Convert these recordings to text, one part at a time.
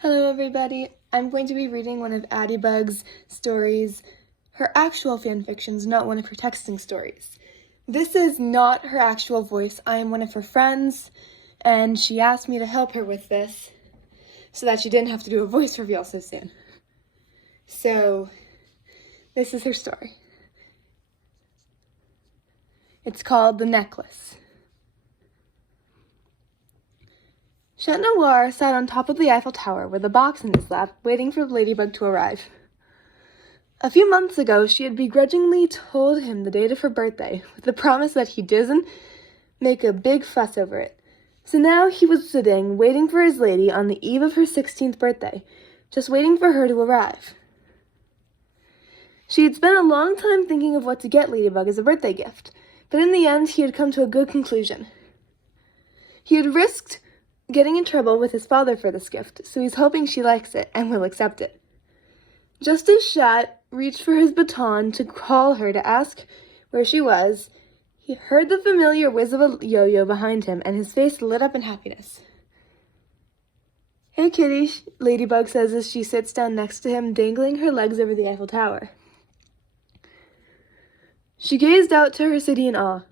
Hello everybody, I'm going to be reading one of Addie Bug's stories, her actual fan fictions, not one of her texting stories. This is not her actual voice. I am one of her friends, and she asked me to help her with this so that she didn't have to do a voice reveal so soon. So, this is her story. It's called The Necklace. Chat Noir sat on top of the Eiffel Tower with a box in his lap, waiting for Ladybug to arrive. A few months ago, she had begrudgingly told him the date of her birthday, with the promise that he doesn't make a big fuss over it. So now he was sitting, waiting for his lady on the eve of her 16th birthday, just waiting for her to arrive. She had spent a long time thinking of what to get Ladybug as a birthday gift, but in the end, he had come to a good conclusion. He had risked getting in trouble with his father for this gift, so he's hoping she likes it and will accept it. Just as Chat reached for his baton to call her to ask where she was, he heard the familiar whiz of a yo-yo behind him, and his face lit up in happiness. "Hey, kitty," Ladybug says as she sits down next to him, dangling her legs over the Eiffel Tower. She gazed out to her city in awe.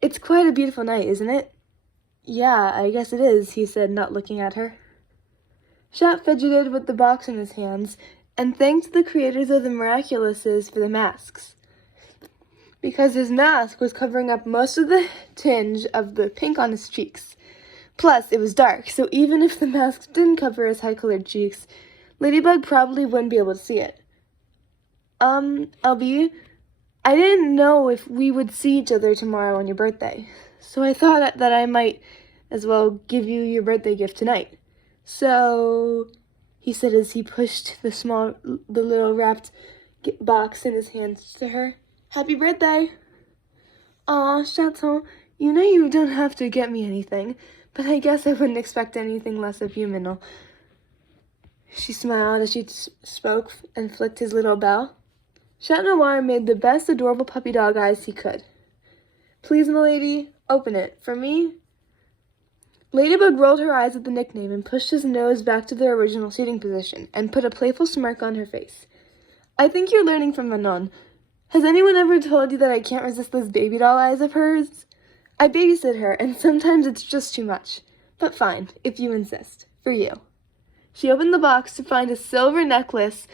"It's quite a beautiful night, isn't it?" "Yeah, I guess it is," he said, not looking at her. Chat fidgeted with the box in his hands and thanked the creators of the Miraculouses for the masks, because his mask was covering up most of the tinge of the pink on his cheeks. Plus, it was dark, so even if the mask didn't cover his high-colored cheeks, Ladybug probably wouldn't be able to see it. LB, I didn't know if we would see each other tomorrow on your birthday, so I thought that I might as well give you your birthday gift tonight. So, he said as he pushed the little wrapped box in his hands to her. "Happy birthday!" "Aw, Chaton, you know you don't have to get me anything, but I guess I wouldn't expect anything less of you, Minnow." She smiled as she spoke and flicked his little bell. Chat Noir made the best adorable puppy dog eyes he could. "Please, m'lady, open it. For me?" Ladybug rolled her eyes at the nickname and pushed his nose back to their original seating position and put a playful smirk on her face. "I think you're learning from Manon. Has anyone ever told you that I can't resist those baby doll eyes of hers? I babysit her, and sometimes it's just too much. But fine, if you insist. For you." She opened the box to find a silver necklace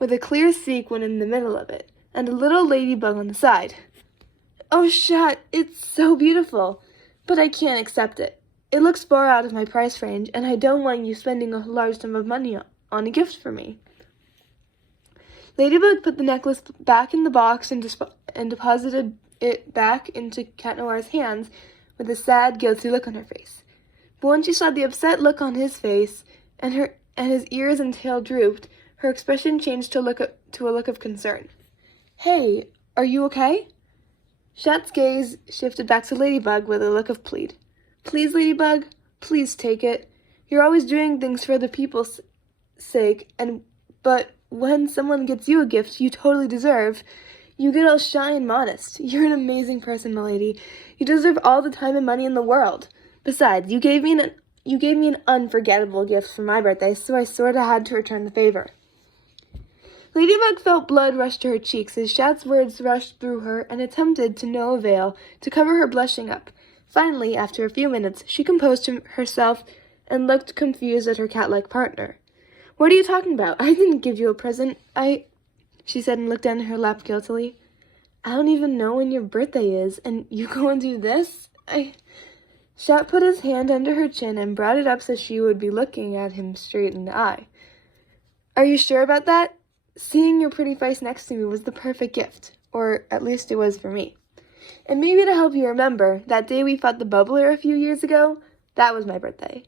with a clear sequin in the middle of it, and a little ladybug on the side. "Oh, Chat, it's so beautiful, but I can't accept it. It looks far out of my price range, and I don't want you spending a large sum of money on a gift for me." Ladybug put the necklace back in the box and deposited it back into Cat Noir's hands with a sad, guilty look on her face. But when she saw the upset look on his face and his ears and tail drooped, her expression changed to a look of concern. "Hey, are you okay?" Chat's gaze shifted back to Ladybug with a look of plead. "Please, Ladybug, please take it. You're always doing things for other people's sake, but when someone gets you a gift you totally deserve, you get all shy and modest. You're an amazing person, m'lady. You deserve all the time and money in the world. Besides, you gave me an unforgettable gift for my birthday, so I sorta had to return the favor." Ladybug felt blood rush to her cheeks as Chat's words rushed through her and attempted to no avail to cover her blushing up. Finally, after a few minutes, she composed herself and looked confused at her cat-like partner. "What are you talking about? I didn't give you a present. She said and looked down at her lap guiltily. "I don't even know when your birthday is, and you go and do this? Chat put his hand under her chin and brought it up so she would be looking at him straight in the eye. "Are you sure about that? Seeing your pretty face next to me was the perfect gift, or at least it was for me. And maybe to help you remember, that day we fought the bubbler a few years ago, that was my birthday.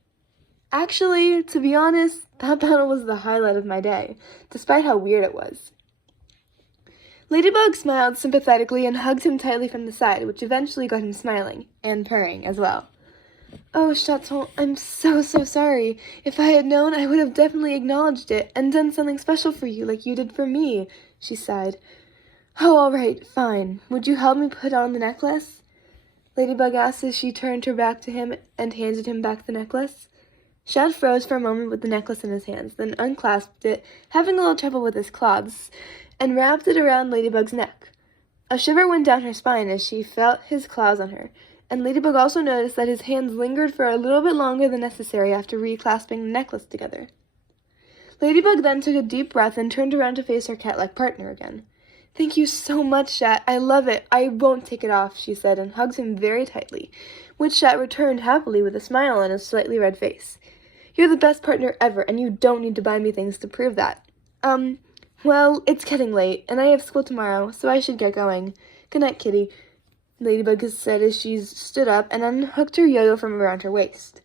Actually, to be honest, that battle was the highlight of my day, despite how weird it was." Ladybug smiled sympathetically and hugged him tightly from the side, which eventually got him smiling, and purring as well. "Oh, Chaton, I'm so sorry. If I had known, I would have definitely acknowledged it and done something special for you like you did for me," she sighed. "Oh, all right, fine. Would you help me put on the necklace?" Ladybug asked as she turned her back to him and handed him back the necklace. Shad froze for a moment with the necklace in his hands, then unclasped it, having a little trouble with his claws, and wrapped it around Ladybug's neck. A shiver went down her spine as she felt his claws on her, and Ladybug also noticed that his hands lingered for a little bit longer than necessary after reclasping the necklace together. Ladybug then took a deep breath and turned around to face her cat-like partner again. "Thank you so much, Shat. I love it. I won't take it off," she said, and hugged him very tightly, which Shat returned happily with a smile on his slightly red face. "You're the best partner ever, and you don't need to buy me things to prove that. Well, it's getting late, and I have school tomorrow, so I should get going. Good night, kitty," Ladybug said as she stood up and unhooked her yo-yo from around her waist.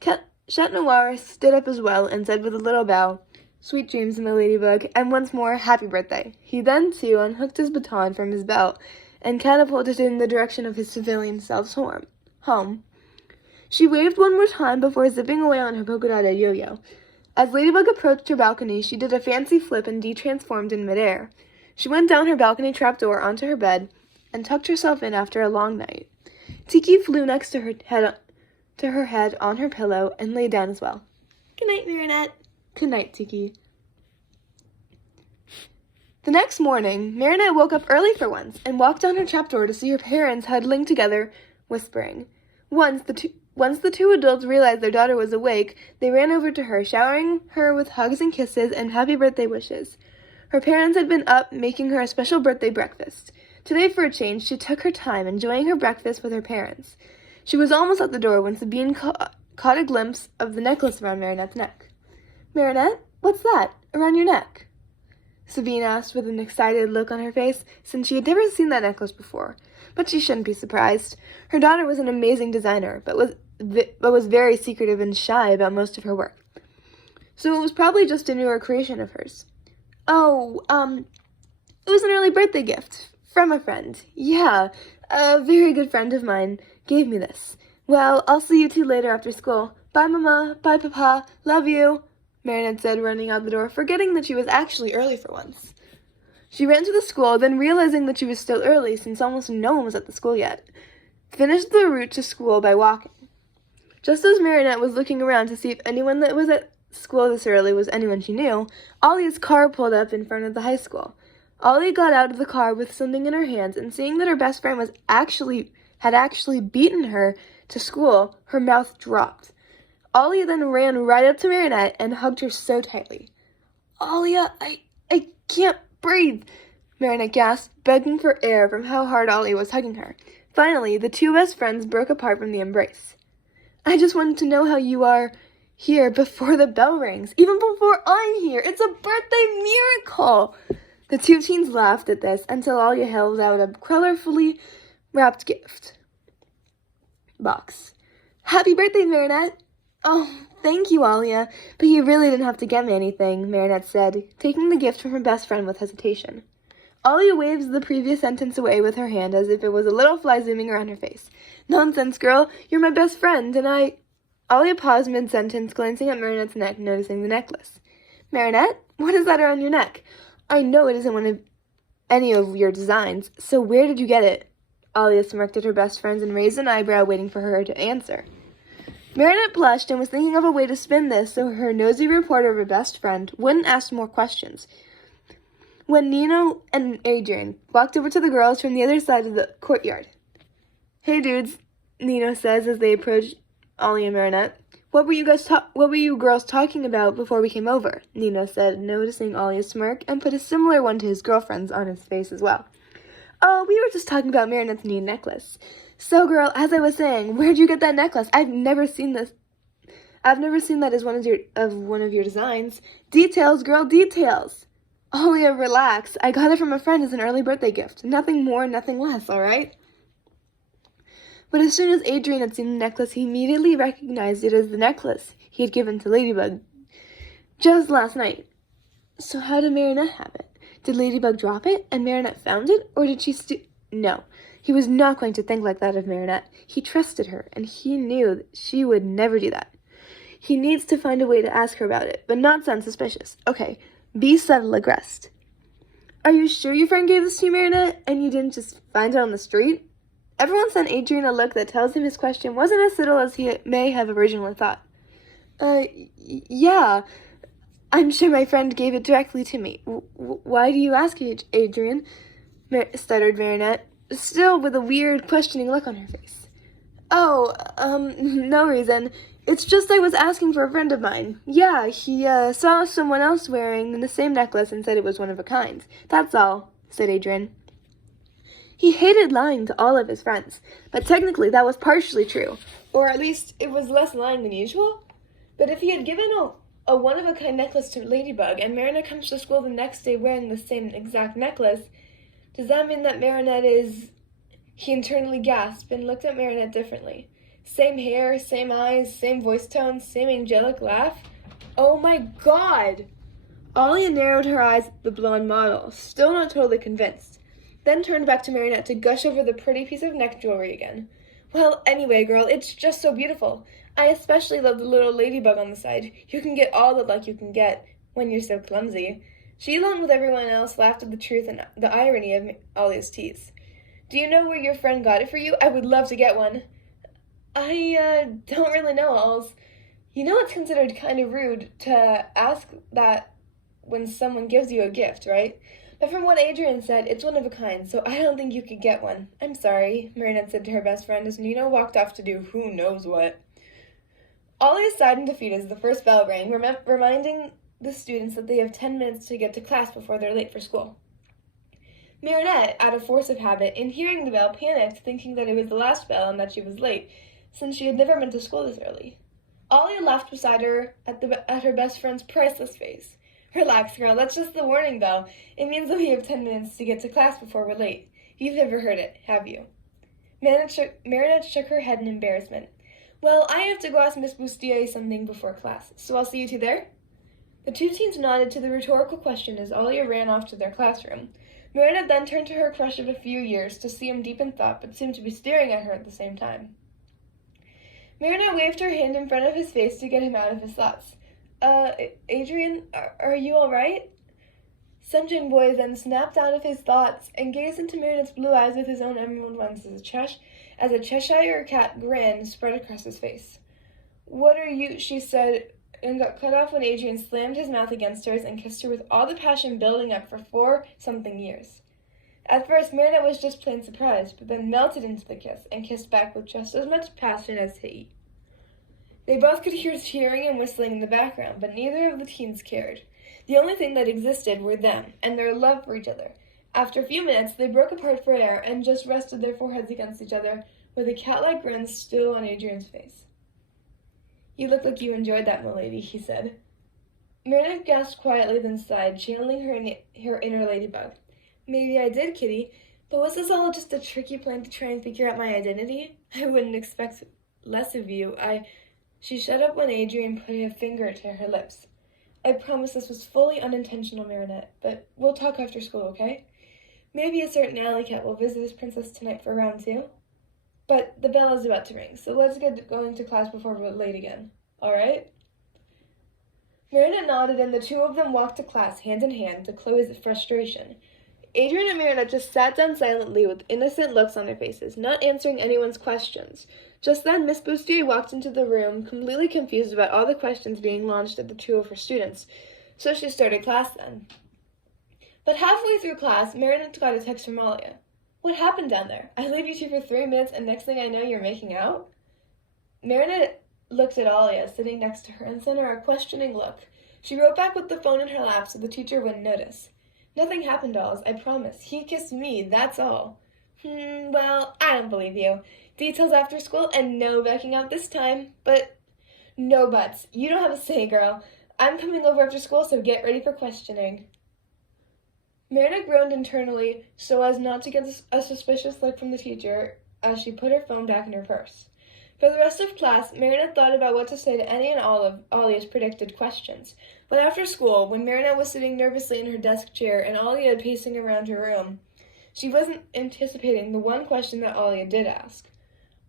Chat Noir stood up as well and said with a little bow, "Sweet dreams, my Ladybug, and once more, happy birthday." He then, too, unhooked his baton from his belt and catapulted it in the direction of his civilian self's home. She waved one more time before zipping away on her polka-dotted yo-yo. As Ladybug approached her balcony, she did a fancy flip and de-transformed in midair. She went down her balcony trapdoor onto her bed and tucked herself in after a long night. Tiki flew next to her head on her pillow and lay down as well. "Good night, Marinette." "Good night, Tiki." The next morning, Marinette woke up early for once and walked down her trapdoor to see her parents huddling together, whispering. Once the two adults realized their daughter was awake, they ran over to her, showering her with hugs and kisses and happy birthday wishes. Her parents had been up making her a special birthday breakfast. Today, for a change, she took her time, enjoying her breakfast with her parents. She was almost at the door when Sabine caught a glimpse of the necklace around Marinette's neck. "Marinette, what's that, around your neck?" Sabine asked with an excited look on her face, since she had never seen that necklace before. But she shouldn't be surprised. Her daughter was an amazing designer, but was very secretive and shy about most of her work. So it was probably just a newer creation of hers. "Oh, it was an early birthday gift from a friend. Yeah, a very good friend of mine gave me this. Well, I'll see you two later after school. Bye, Mama. Bye, Papa. Love you," Marinette said, running out the door, forgetting that she was actually early for once. She ran to the school, then realizing that she was still early since almost no one was at the school yet, finished the route to school by walking. Just as Marinette was looking around to see if anyone that was at school this early was anyone she knew, Olia's car pulled up in front of the high school. Ollie got out of the car with something in her hands, and seeing that her best friend had actually beaten her to school, her mouth dropped. Ollie then ran right up to Marinette and hugged her so tightly. "Olia, I can't breathe," Marinette gasped, begging for air from how hard Ollie was hugging her. Finally, the two best friends broke apart from the embrace. "I just wanted to know how you are here before the bell rings, even before I'm here. It's a birthday miracle." The two teens laughed at this until Olia held out a colorfully wrapped gift box. "Happy birthday, Marinette." "Oh, thank you, Olia, but you really didn't have to get me anything," Marinette said, taking the gift from her best friend with hesitation. Olia waved the previous sentence away with her hand as if it was a little fly zooming around her face. "Nonsense, girl. You're my best friend, and I—" Olia paused mid-sentence, glancing at Marinette's neck, noticing the necklace. "Marinette, what is that around your neck? I know it isn't any of your designs, so where did you get it?" Olia smirked at her best friends and raised an eyebrow, waiting for her to answer. Marinette blushed and was thinking of a way to spin this so her nosy reporter of her best friend wouldn't ask more questions, when Nino and Adrian walked over to the girls from the other side of the courtyard. "Hey, dudes," Nino says as they approached Ollie and Marinette. What were you girls talking about before we came over?" Nino said, noticing Olia's smirk, and put a similar one to his girlfriend's on his face as well. "Oh, we were just talking about Marinette's new necklace. So, girl, as I was saying, where'd you get that necklace? I've never seen that as one of your designs. Details, girl, details." "Olia, relax. I got it from a friend as an early birthday gift. Nothing more, nothing less, all right?" But as soon as Adrian had seen the necklace, he immediately recognized it as the necklace he had given to Ladybug just last night. So how did Marinette have it? Did Ladybug drop it, and Marinette found it, or did she No, he was not going to think like that of Marinette. He trusted her, and he knew that she would never do that. He needs to find a way to ask her about it, but not sound suspicious. Okay, be subtle, aggressed. "Are you sure your friend gave this to you, Marinette, and you didn't just find it on the street?" Everyone sent Adrian a look that tells him his question wasn't as subtle as he may have originally thought. Yeah. I'm sure my friend gave it directly to me. Why do you ask, Adrian? Stuttered Marinette, still with a weird, questioning look on her face. Oh, no reason. It's just I was asking for a friend of mine. Yeah, he, saw someone else wearing the same necklace and said it was one of a kind. That's all, said Adrian. He hated lying to all of his friends, but technically that was partially true. Or at least it was less lying than usual. But if he had given a one-of-a-kind necklace to Ladybug, and Marinette comes to school the next day wearing the same exact necklace, does that mean that Marinette is... He internally gasped and looked at Marinette differently. Same hair, same eyes, same voice tone, same angelic laugh. Oh my god! Alia narrowed her eyes at the blonde model, still not totally convinced, then turned back to Marinette to gush over the pretty piece of neck jewelry again. Well, anyway, girl, it's just so beautiful. I especially love the little ladybug on the side. You can get all the luck you can get when you're so clumsy. She, along with everyone else, laughed at the truth and the irony of Alia's tease. Do you know where your friend got it for you? I would love to get one. I don't really know, Alls. You know it's considered kind of rude to ask that when someone gives you a gift, right? But from what Adrian said, it's one of a kind, so I don't think you could get one. I'm sorry, Marinette said to her best friend as Nino walked off to do who knows what. Alia sighed in defeat as the first bell rang, reminding the students that they have 10 minutes to get to class before they're late for school. Marinette, out of force of habit, in hearing the bell, panicked, thinking that it was the last bell and that she was late, since she had never been to school this early. Alia laughed beside her at her best friend's priceless face. Relax, girl, that's just the warning bell. It means that we have 10 minutes to get to class before we're late. You've never heard it, have you? Marinette shook her head in embarrassment. Well, I have to go ask Miss Bustier something before class, so I'll see you two there? The two teens nodded to the rhetorical question as Alia ran off to their classroom. Marinette then turned to her crush of a few years to see him deep in thought, but seemed to be staring at her at the same time. Marinette waved her hand in front of his face to get him out of his thoughts. Adrian, are you all right? Sunshine Boy then snapped out of his thoughts and gazed into Marinette's blue eyes with his own emerald ones as a Cheshire cat grin spread across his face. What are you, she said, and got cut off when Adrian slammed his mouth against hers and kissed her with all the passion building up for 4-something years. At first, Marinette was just plain surprised, but then melted into the kiss and kissed back with just as much passion as he. They both could hear cheering and whistling in the background, but neither of the teens cared. The only thing that existed were them and their love for each other. After a few minutes, they broke apart for air and just rested their foreheads against each other, with a cat-like grin still on Adrian's face. You look like you enjoyed that, milady, he said. Marinette gasped quietly, then sighed, channeling her inner ladybug. Maybe I did, Kitty, but was this all just a tricky plan to try and figure out my identity? I wouldn't expect less of you. She shut up when Adrian put a finger to her lips. I promise this was fully unintentional, Marinette, but we'll talk after school, okay? Maybe a certain alley cat will visit his princess tonight for round 2. But the bell is about to ring, so let's get going to class before we're late again. All right? Marinette nodded, and the two of them walked to class hand in hand to Chloe's frustration. Adrian and Marinette just sat down silently with innocent looks on their faces, not answering anyone's questions. Just then, Miss Bustier walked into the room, completely confused about all the questions being launched at the two of her students, so she started class then. But halfway through class, Marinette got a text from Alia. What happened down there? I leave you two for 3 minutes, and next thing I know, you're making out? Marinette looked at Alia, sitting next to her, and sent her a questioning look. She wrote back with the phone in her lap so the teacher wouldn't notice. Nothing happened, dolls, I promise. He kissed me, that's all. Well, I don't believe you. Details after school, and no backing out this time. But no buts. You don't have a say, girl. I'm coming over after school, so get ready for questioning. Marinette groaned internally so as not to get a suspicious look from the teacher as she put her phone back in her purse. For the rest of class, Marinette thought about what to say to any and all of Alia's predicted questions. But after school, when Marinette was sitting nervously in her desk chair and Alia pacing around her room, she wasn't anticipating the one question that Alia did ask.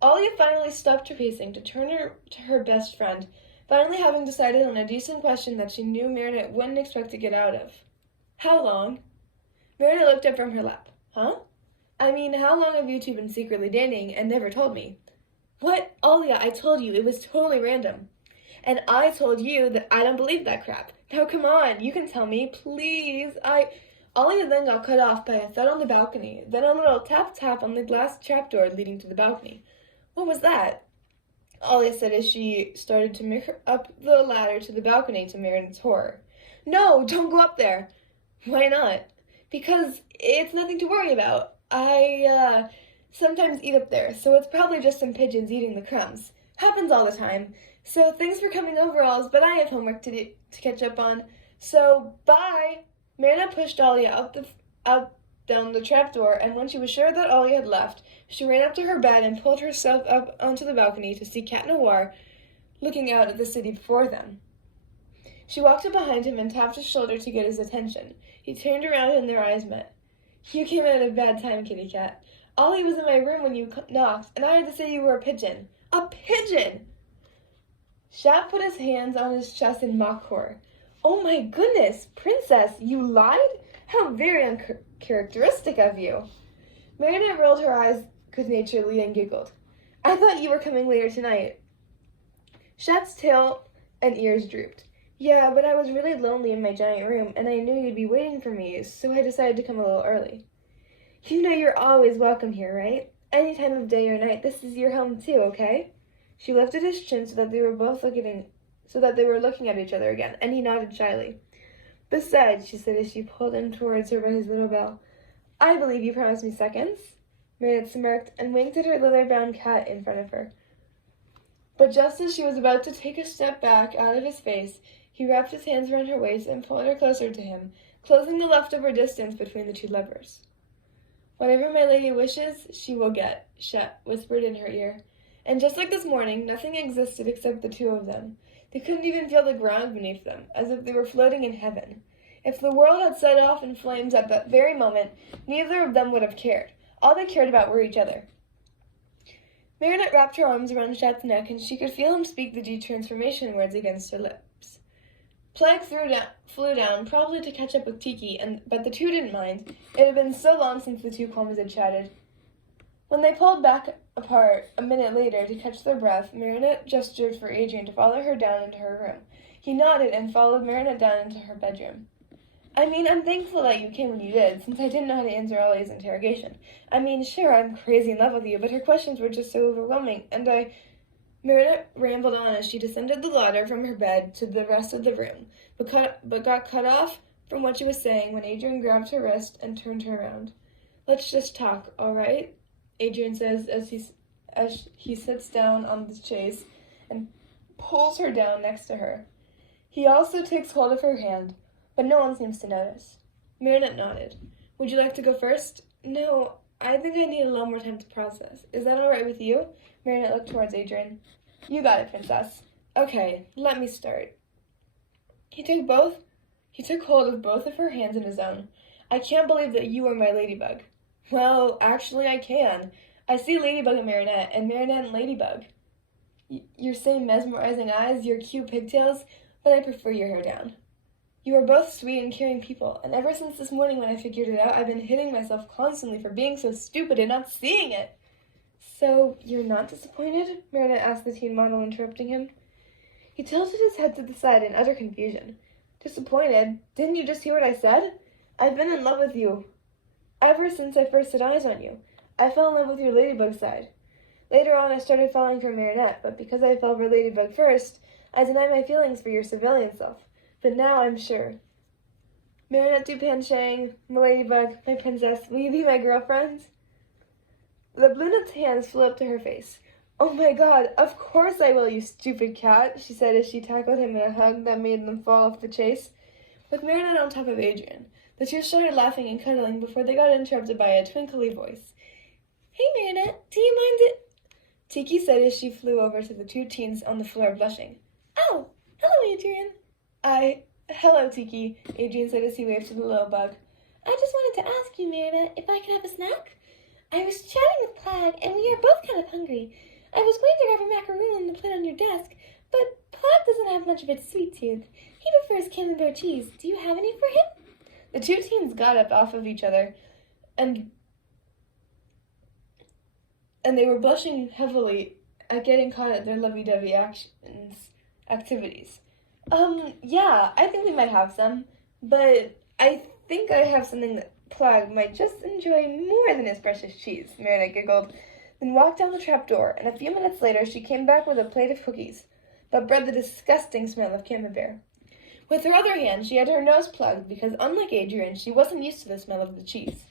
Alia finally stopped her pacing to turn to her best friend, finally having decided on a decent question that she knew Marinette wouldn't expect to get out of. How long? Marinette looked up from her lap. Huh? I mean, how long have you two been secretly dating and never told me? What? Alia, I told you, it was totally random. And I told you that I don't believe that crap. Now come on, you can tell me, please. Ollie then got cut off by a thud on the balcony, then a little tap-tap on the glass trapdoor leading to the balcony. What was that? Ollie said as she started to make up the ladder to the balcony to Meredith's horror. No, don't go up there. Why not? Because it's nothing to worry about. I sometimes eat up there, so it's probably just some pigeons eating the crumbs. Happens all the time. So thanks for coming over, Oz, but I have homework to catch up on. So bye. Meredith pushed Ollie out down the trapdoor, and when she was sure that Ollie had left, she ran up to her bed and pulled herself up onto the balcony to see Cat Noir looking out at the city before them. She walked up behind him and tapped his shoulder to get his attention. He turned around and their eyes met. You came at a bad time, Kitty Cat. Ollie was in my room when you knocked, and I had to say you were a pigeon. A pigeon! Shap put his hands on his chest in mock horror. Oh my goodness, Princess, you lied? How very uncharacteristic of you. Meredith rolled her eyes good-naturedly and giggled. I thought you were coming later tonight. Shap's tail and ears drooped. Yeah, but I was really lonely in my giant room, and I knew you'd be waiting for me, so I decided to come a little early. You know you're always welcome here, right? Any time of day or night, this is your home too, okay? She lifted his chin so that they were looking at each other again, and he nodded shyly. Besides, she said as she pulled him towards her by his little bell, I believe you promised me seconds. Meredith smirked and winked at her leather-bound cat in front of her. But just as she was about to take a step back out of his face, he wrapped his hands around her waist and pulled her closer to him, closing the leftover distance between the two lovers. Whatever my lady wishes, she will get, Shep whispered in her ear. And just like this morning, nothing existed except the two of them. They couldn't even feel the ground beneath them, as if they were floating in heaven. If the world had set off in flames at that very moment, neither of them would have cared. All they cared about were each other. Meredith wrapped her arms around Shep's neck, and she could feel him speak the detransformation words against her lips. Plague flew down, probably to catch up with Tiki, but the two didn't mind. It had been so long since the two Combs had chatted. When they pulled back apart a minute later to catch their breath, Meredith gestured for Adrian to follow her down into her room. He nodded and followed Meredith down into her bedroom. I'm thankful that you came when you did, since I didn't know how to answer Ollie's interrogation. Sure, I'm crazy in love with you, but her questions were just so overwhelming, and Meredith rambled on as she descended the ladder from her bed to the rest of the room, but got cut off from what she was saying when Adrian grabbed her wrist and turned her around. Let's just talk, all right? Adrian says as he sits down on the chaise and pulls her down next to her. He also takes hold of her hand, but no one seems to notice. Meredith nodded. Would you like to go first? No, I think I need a little more time to process. Is that all right with you? Meredith looked towards Adrian. You got it, Princess. Okay, let me start. He took hold of both of her hands in his own. I can't believe that you are my ladybug. Well, actually I can. I see Ladybug and Marinette, and Marinette and Ladybug. Your same mesmerizing eyes, your cute pigtails, but I prefer your hair down. You are both sweet and caring people, and ever since this morning when I figured it out, I've been hitting myself constantly for being so stupid and not seeing it. So, you're not disappointed? Meredith asked the teen model, interrupting him. He tilted his head to the side in utter confusion. Disappointed? Didn't you just hear what I said? I've been in love with you ever since I first set eyes on you. I fell in love with your Ladybug side. Later on, I started falling for Marinette, but because I fell for Ladybug first, I denied my feelings for your civilian self. But now I'm sure. Marinette Dupanchang, my Ladybug, my princess, will you be my girlfriend? The brunette's hands flew up to her face. Oh my god, of course I will, you stupid cat, she said as she tackled him in a hug that made them fall off the chaise. With Marinette on top of Adrian, the two started laughing and cuddling before they got interrupted by a twinkly voice. Hey, Marinette, do you mind it? Tiki said as she flew over to the two teens on the floor, blushing. Oh, hello, Adrian. Hello, Tiki, Adrian said as he waved to the little bug. I just wanted to ask you, Marinette, if I could have a snack? I was chatting with Plague, and we are both kind of hungry. I was going to grab a macaroon to put on your desk, but Plague doesn't have much of a sweet tooth. He prefers camembert cheese. Do you have any for him? The two teens got up off of each other, and they were blushing heavily at getting caught at their lovey-dovey actions. activities. Yeah, I think we might have some, but I think I have something that Plug might just enjoy more than his precious cheese, Marionette giggled, then walked down the trapdoor, and a few minutes later she came back with a plate of cookies, but bred the disgusting smell of camembert. With her other hand, she had her nose plugged because, unlike Adrian, she wasn't used to the smell of the cheese.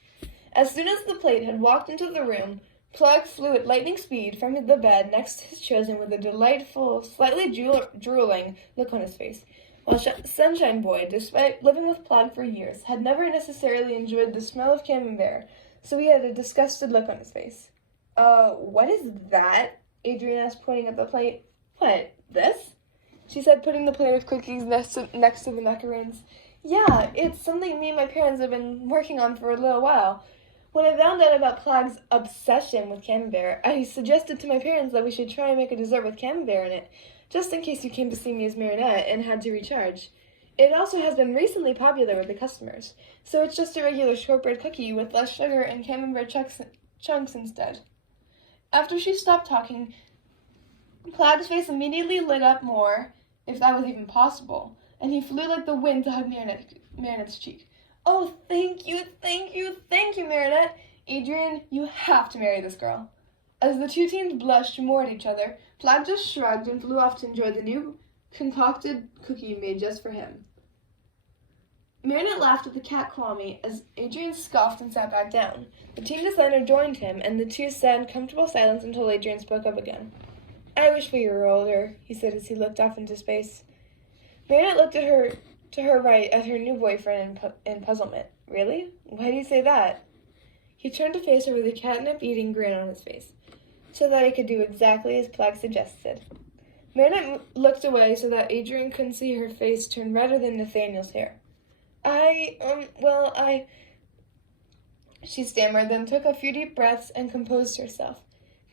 As soon as the plate had walked into the room, Plug flew at lightning speed from the bed next to his chosen with a delightful, slightly drooling look on his face. While Sunshine Boy, despite living with Plug for years, had never necessarily enjoyed the smell of camembert, so he had a disgusted look on his face. What is that? Adrian asked, pointing at the plate. What, this? She said, putting the plate of cookies next to the macaroons. Yeah, it's something me and my parents have been working on for a little while. When I found out about Plag's obsession with camembert, I suggested to my parents that we should try and make a dessert with camembert in it, just in case you came to see me as Marionette and had to recharge. It also has been recently popular with the customers, so it's just a regular shortbread cookie with less sugar and camembert chunks instead. After she stopped talking, Plag's face immediately lit up more, if that was even possible, and he flew like the wind to hug Marionette's cheek. Oh, thank you, Marionette. Adrian, you have to marry this girl. As the two teens blushed more at each other, Plag just shrugged and flew off to enjoy the new concocted cookie made just for him. Marionette laughed at the cat Kwame as Adrian scoffed and sat back down. The teen designer joined him, and the two sat in comfortable silence until Adrian spoke up again. I wish we were older, he said as he looked off into space. Marionette looked at to her right at her new boyfriend in puzzlement. Really? Why do you say that? He turned to face her with a catnip-eating grin on his face, so that he could do exactly as Plag suggested. Marionette looked away so that Adrian couldn't see her face turn redder than Nathaniel's hair. She stammered, then took a few deep breaths and composed herself.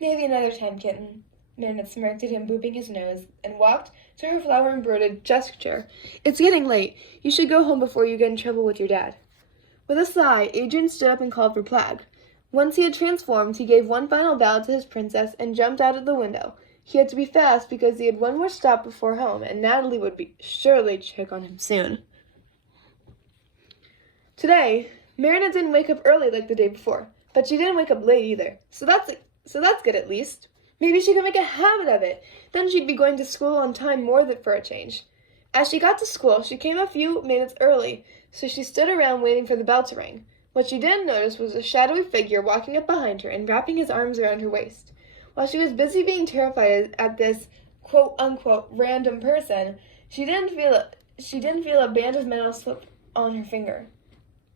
Maybe another time, kitten. Marionette smirked at him, booping his nose, and walked to her flower-embroidered desk chair. It's getting late. You should go home before you get in trouble with your dad. With a sigh, Adrian stood up and called for Plag. Once he had transformed, he gave one final bow to his princess and jumped out of the window. He had to be fast because he had one more stop before home, and Natalie would surely check on him soon. Today, Marionette didn't wake up early like the day before, but she didn't wake up late either. So that's good at least. Maybe she could make a habit of it. Then she'd be going to school on time more than for a change. As she got to school, she came a few minutes early, so she stood around waiting for the bell to ring. What she didn't notice was a shadowy figure walking up behind her and wrapping his arms around her waist. While she was busy being terrified at this quote-unquote random person, she didn't feel a band of metal slip on her finger.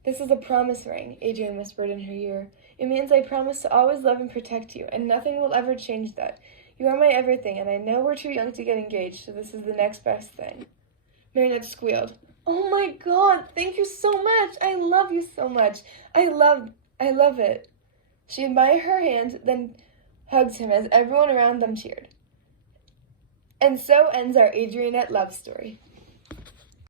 This is a promise ring, Adrian whispered in her ear. It means I promise to always love and protect you, and nothing will ever change that. You are my everything, and I know we're too young to get engaged, so this is the next best thing. Marionette squealed. Oh my God, thank you so much. I love you so much. I love it. She admired her hand, then hugged him as everyone around them cheered. And so ends our Adrianette love story.